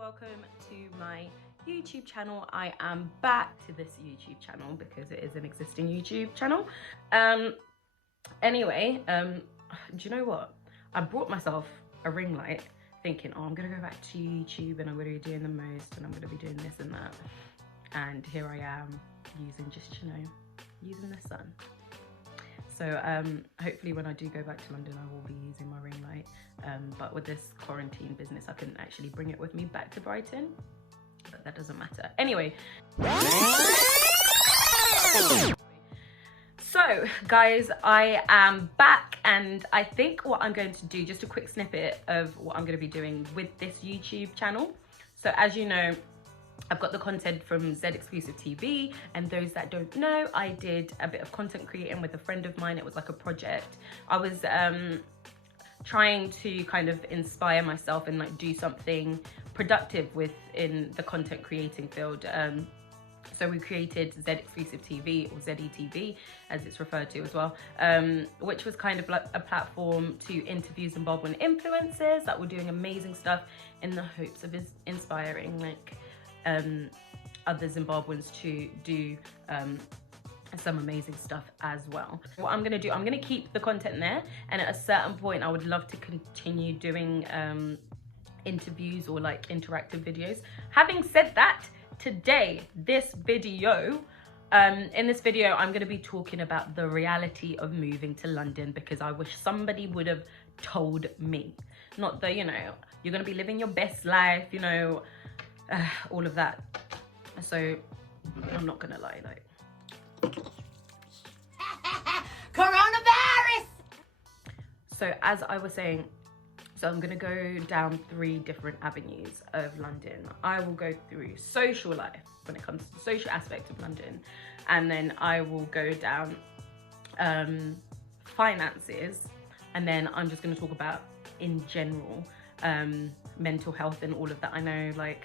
welcome to my YouTube channel. I am back to this YouTube channel because it is an existing YouTube channel. Anyway, do you know what? I brought myself a ring light thinking, oh, I'm gonna go back to YouTube and I'm gonna be doing the most and I'm gonna be doing this and that. And here I am using using the sun. So hopefully when I do go back to London, I will be using my ring light. But with this quarantine business, I couldn't actually bring it with me back to Brighton, but that doesn't matter. Anyway. So guys, I am back, and I think what I'm going to do, just a quick snippet of what I'm going to be doing with this YouTube channel. So as you know, I've got the content from Z Exclusive TV, and those that don't know, I did a bit of content creating with a friend of mine. It was like a project. I was trying to kind of inspire myself and like do something productive within the content creating field. So we created Z Exclusive TV, or ZETV as it's referred to as well, which was kind of like a platform to interview Zimbabwean influencers that were doing amazing stuff in the hopes of inspiring like other Zimbabweans to do some amazing stuff as well. What I'm gonna do, I'm gonna keep the content there, and at a certain point I would love to continue doing interviews or like interactive videos. Having said that, today, this video, in this video, I'm gonna be talking about the reality of moving to London, because I wish somebody would have told me. Not the, you know, you're gonna be living your best life, you know, all of that. So I'm not gonna lie, like, coronavirus. So as I was saying, so I'm gonna go down 3 different avenues of London. I will go through social life when it comes to the social aspect of London, and then I will go down finances, and then I'm just gonna talk about in general mental health and all of that. I know like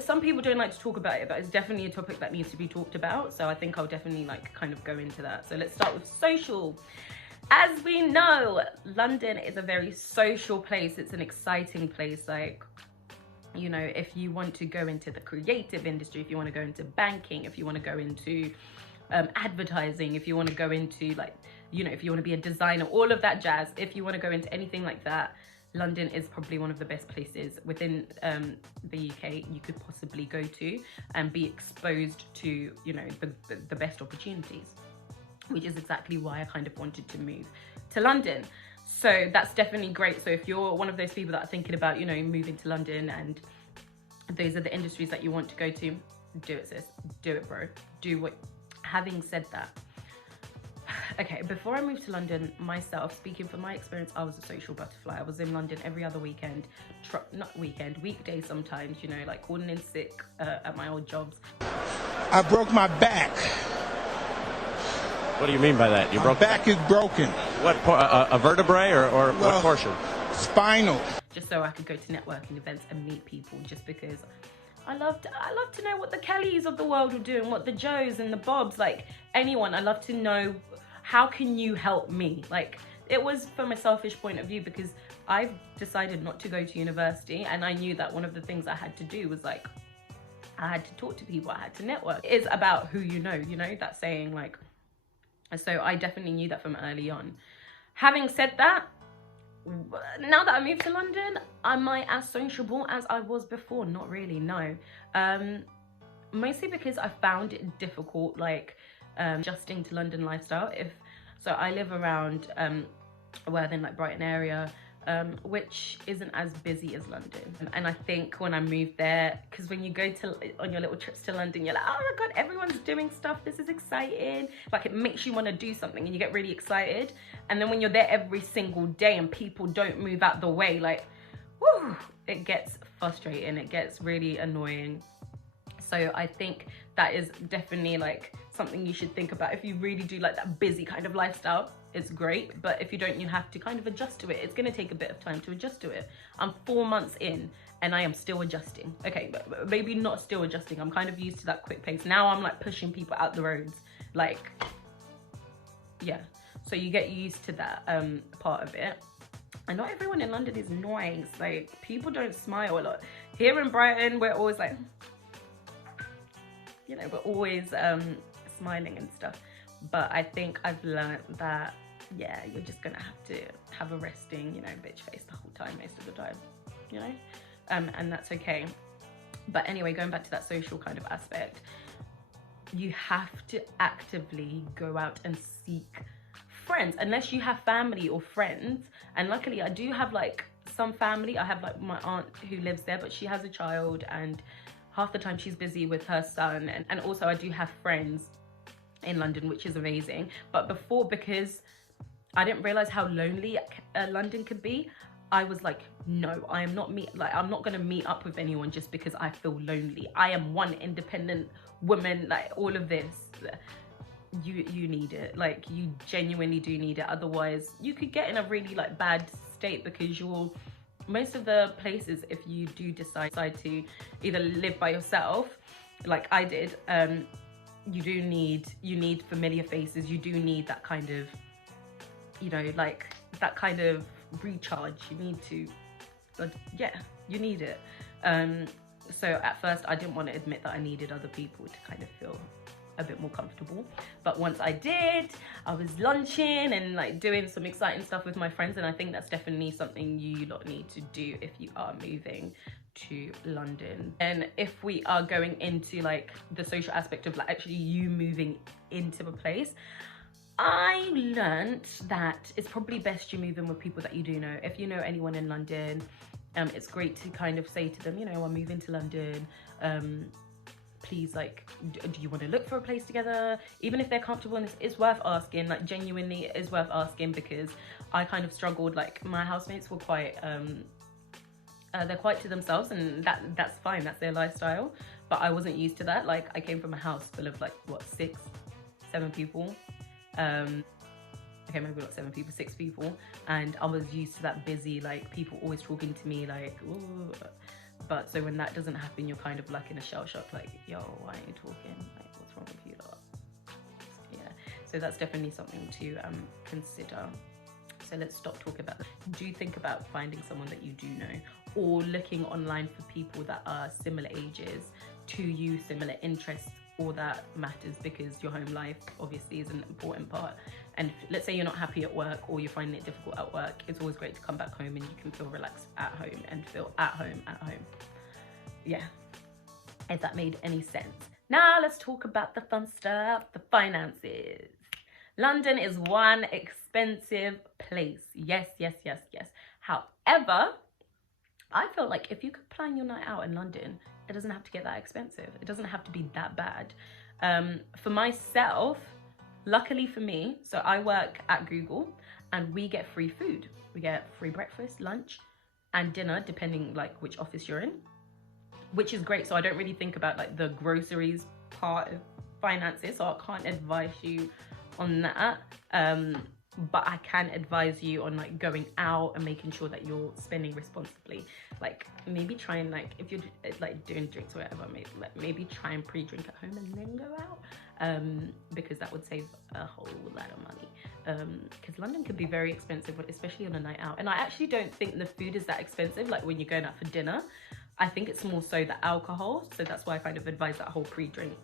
some people don't like to talk about it, but it's definitely a topic that needs to be talked about. So I think I'll definitely like kind of go into that. So let's start with social. As we know, London is a very social place. It's an exciting place. Like, you know, if you want to go into the creative industry, if you want to go into banking, if you want to go into advertising, if you want to go into like, you know, if you want to be a designer, all of that jazz, if you want to go into anything like that, London is probably one of the best places within the UK you could possibly go to and be exposed to, you know, the best opportunities, which is exactly why I kind of wanted to move to London. So that's definitely great. So if you're one of those people that are thinking about, you know, moving to London and those are the industries that you want to go to, do it, sis. Do it, bro. Do what. Having said that, okay, before I moved to London myself, speaking from my experience, I was a social butterfly. I was in London every other weekend, weekdays sometimes, you know, like calling in sick at my old jobs. I broke my back. What do you mean by that? You broke my back is broken. What, a vertebrae or well, what portion? Spinal. Just so I could go to networking events and meet people, just because I love to know what the Kellys of the world are doing, what the Joes and the Bobs, like anyone. I love to know, how can you help me? Like, it was from a selfish point of view, because I've decided not to go to university, and I knew that one of the things I had to do was like, I had to talk to people, I had to network. It's about who you know, that saying, like, so I definitely knew that from early on. Having said that, now that I moved to London, am I as sociable as I was before? Not really, no. Mostly because I found it difficult, like, adjusting to London lifestyle. So I live around Worthing, like Brighton area, which isn't as busy as London. And I think when I moved there, because when you go on your little trips to London, you're like, oh my God, everyone's doing stuff, this is exciting. Like, it makes you want to do something and you get really excited. And then when you're there every single day and people don't move out the way, like, whew, it gets frustrating, it gets really annoying. So I think that is definitely like something you should think about. If you really do like that busy kind of lifestyle, it's great. But if you don't, you have to kind of adjust to it. It's going to take a bit of time to adjust to it. I'm 4 months in and I am still adjusting. Okay, but maybe not still adjusting. I'm kind of used to that quick pace. Now I'm like pushing people out the roads. Like, yeah. So you get used to that part of it. And not everyone in London is nice. Like, people don't smile a lot. Here in Brighton, we're always like, you know, we're always smiling and stuff. But I think I've learned that, yeah, you're just gonna have to have a resting, you know, bitch face the whole time, most of the time, you know? And that's okay. But anyway, going back to that social kind of aspect, you have to actively go out and seek friends, unless you have family or friends. And luckily I do have like some family. I have like my aunt who lives there, but she has a child and half the time she's busy with her son. And also I do have friends in London, which is amazing. But before, because I didn't realize how lonely London could be, I was like, no, I am not I'm not gonna meet up with anyone just because I feel lonely. I am one independent woman. Like, all of this, you need it. Like, you genuinely do need it. Otherwise you could get in a really like bad state, because most of the places, if you do decide to either live by yourself like I did, you need familiar faces. You do need that kind of, you know, like that kind of recharge. You need to, yeah, you need it. So at first I didn't want to admit that I needed other people to kind of feel a bit more comfortable. But once I did, I was lunching and like doing some exciting stuff with my friends, and I think that's definitely something you lot need to do if you are moving to London. And if we are going into like the social aspect of like actually you moving into a place, I learned that it's probably best you move in with people that you do know. If you know anyone in London, it's great to kind of say to them, you know, I'm moving to London, please, like, do you want to look for a place together? Even if they're comfortable, and it's worth asking. Like, genuinely it is worth asking, because I kind of struggled. Like, my housemates were quite they're quite to themselves, and that's fine, that's their lifestyle, but I wasn't used to that. Like, I came from a house full of like, what, 6, 7 people. Okay, maybe not 7 people, 6 people, and I was used to that busy, like, people always talking to me, like, ooh. But so when that doesn't happen, you're kind of like in a shell shock, like, yo, why aren't you talking? Like, what's wrong with you lot? Yeah, so that's definitely something to consider. So let's stop talking about that. Do think about finding someone that you do know, or looking online for people that are similar ages to you, similar interests. All that matters, because your home life obviously is an important part. And let's say you're not happy at work, or you're finding it difficult at work, it's always great to come back home and you can feel relaxed at home and feel at home. Yeah, if that made any sense. Now let's talk about the fun stuff, the finances. London is one expensive place. Yes. However, I feel like if you could plan your night out in London, it doesn't have to get that expensive. It doesn't have to be that bad. For myself, luckily for me, so I work at Google and we get free food. We get free breakfast, lunch, and dinner, depending like which office you're in, which is great. So I don't really think about like the groceries part of finances, so I can't advise you on that. But I can advise you on like going out and making sure that you're spending responsibly. Like, maybe try and, like, if you're like doing drinks or whatever, maybe try and pre-drink at home and then go out, because that would save a whole lot of money. Because London can be very expensive, especially on a night out. And I actually don't think the food is that expensive, like when you're going out for dinner. I think it's more so the alcohol, so that's why I kind of advise that whole pre-drinks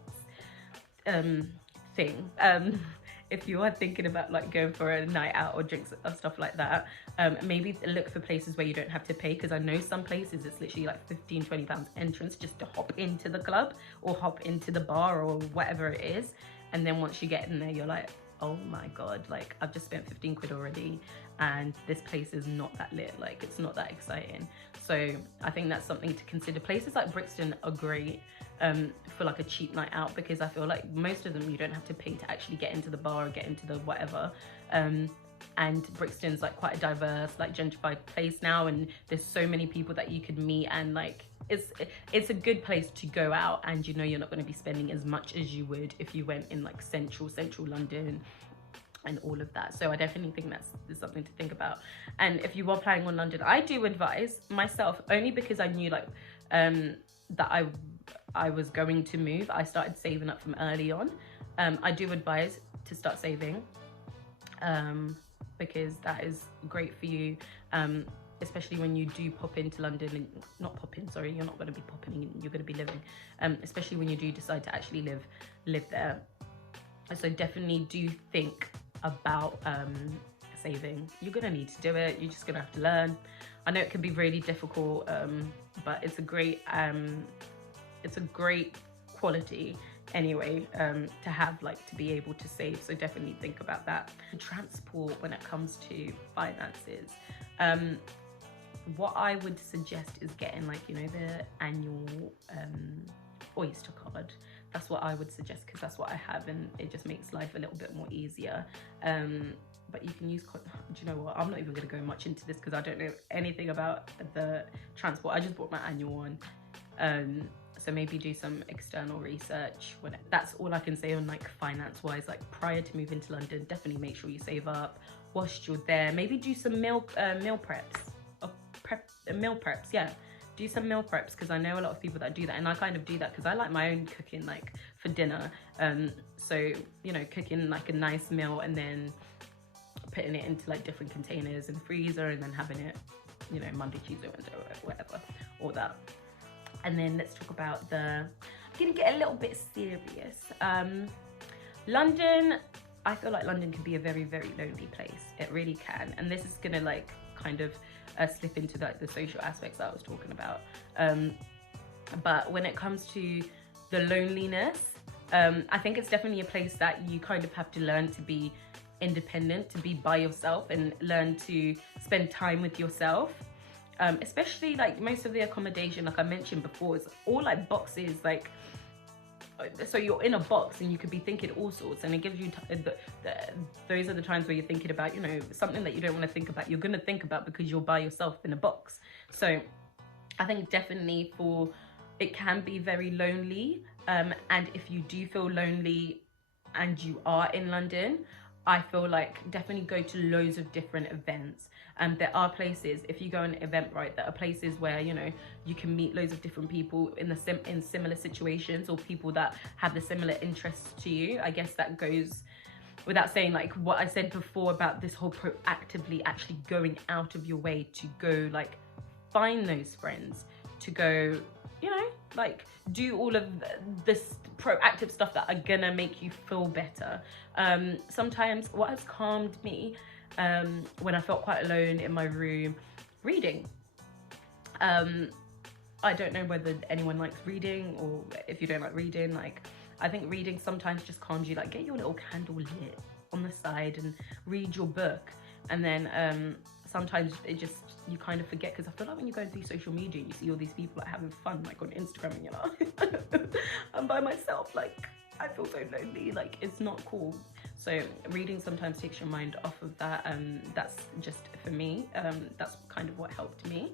thing. If you are thinking about like going for a night out or drinks or stuff like that, maybe look for places where you don't have to pay, because I know some places it's literally like £15-20 entrance just to hop into the club or hop into the bar or whatever it is. And then once you get in there, you're like, oh my god, like I've just spent 15 quid already and this place is not that lit, like it's not that exciting. So I think that's something to consider. Places like Brixton are great for like a cheap night out, because I feel like most of them you don't have to pay to actually get into the bar or get into the whatever. And Brixton's like quite a diverse, like gentrified place now, and there's so many people that you could meet, and like it's a good place to go out, and you know you're not going to be spending as much as you would if you went in like central London and all of that. So I definitely think that's something to think about. And if you are planning on London, I do advise myself, only because I knew like that I was going to move. I started saving up from early on. I do advise to start saving. because that is great for you, especially when you do pop into London, and not pop in, sorry, you're not going to be popping in, you're going to be living, especially when you do decide to actually live there. So definitely do think about saving. You're going to need to do it, you're just going to have to learn. I know it can be really difficult, but it's a great quality anyway, to have, like, to be able to save. So definitely think about that. Transport, when it comes to finances, what I would suggest is getting, like, you know, the annual Oyster card. That's what I would suggest, because that's what I have, and it just makes life a little bit more easier. But you can use, do you know what, I'm not even going to go much into this because I don't know anything about the transport. I just bought my annual one, so maybe do some external research. That's all I can say on, like, finance wise. Like, prior to moving to London, definitely make sure you save up whilst you're there. Maybe do some meal preps, yeah, do some meal preps, because I know a lot of people that do that, and I kind of do that because I like my own cooking, like, for dinner. So, you know, cooking like a nice meal and then putting it into, like, different containers in the freezer, and then having it, you know, Monday, Tuesday, Wednesday, whatever, all that. And then let's talk about I'm gonna get a little bit serious. London, I feel like London can be a very, very lonely place. It really can. And this is gonna, like, kind of slip into, like, the social aspects that I was talking about. But when it comes to the loneliness, I think it's definitely a place that you kind of have to learn to be independent, to be by yourself, and learn to spend time with yourself. Especially, like, most of the accommodation, like I mentioned before, is all, like, boxes, like, so you're in a box and you could be thinking all sorts, and it gives you those are the times where you're thinking about, you know, something that you don't want to think about, you're going to think about because you're by yourself in a box. So I think definitely it can be very lonely, and if you do feel lonely and you are in London, I feel like definitely go to loads of different events. There are places, if you go on Eventbrite, there are places where, you know, you can meet loads of different people in similar situations, or people that have the similar interests to you. I guess that goes without saying, like, what I said before about this whole proactively actually going out of your way to go, like, find those friends, to go, you know, like, do all of this proactive stuff that are gonna make you feel better. Sometimes what has calmed me, when I felt quite alone in my room, reading. I don't know whether anyone likes reading, or if you don't like reading, like, I think reading sometimes just calms you. Like, get your little candle lit on the side and read your book. And then sometimes it just, you kind of forget, because I feel like when you're going through social media and you see all these people, like, having fun, like, on Instagram, and you're like, I'm by myself, like, I feel so lonely, like, it's not cool. So reading sometimes takes your mind off of that. That's just, for me, that's kind of what helped me.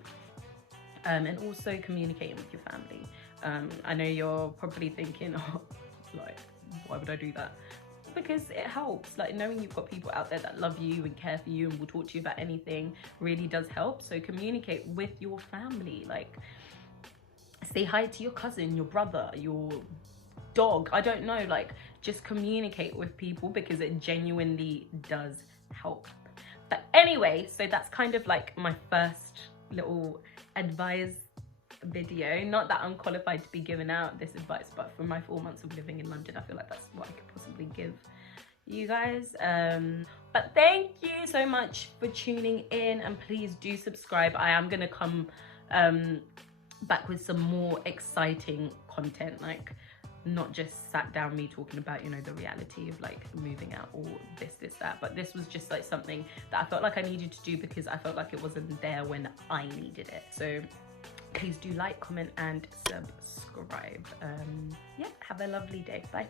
And also communicating with your family. I know you're probably thinking, oh, like, why would I do that? Because it helps. Like, knowing you've got people out there that love you and care for you and will talk to you about anything really does help. So communicate with your family. Like, say hi to your cousin, your brother, your dog, I don't know. Like, just communicate with people, because it genuinely does help. But anyway, so that's kind of like my first little advice video. Not that I'm qualified to be giving out this advice, but for my 4 months of living in London, I feel like that's what I could possibly give you guys. But thank you so much for tuning in, and please do subscribe. I am gonna come back with some more exciting content, like, not just sat down me talking about, you know, the reality of, like, moving out or this, that, but this was just, like, something that I felt like I needed to do because I felt like it wasn't there when I needed it. So please do like, comment, and subscribe. Yeah, have a lovely day. Bye.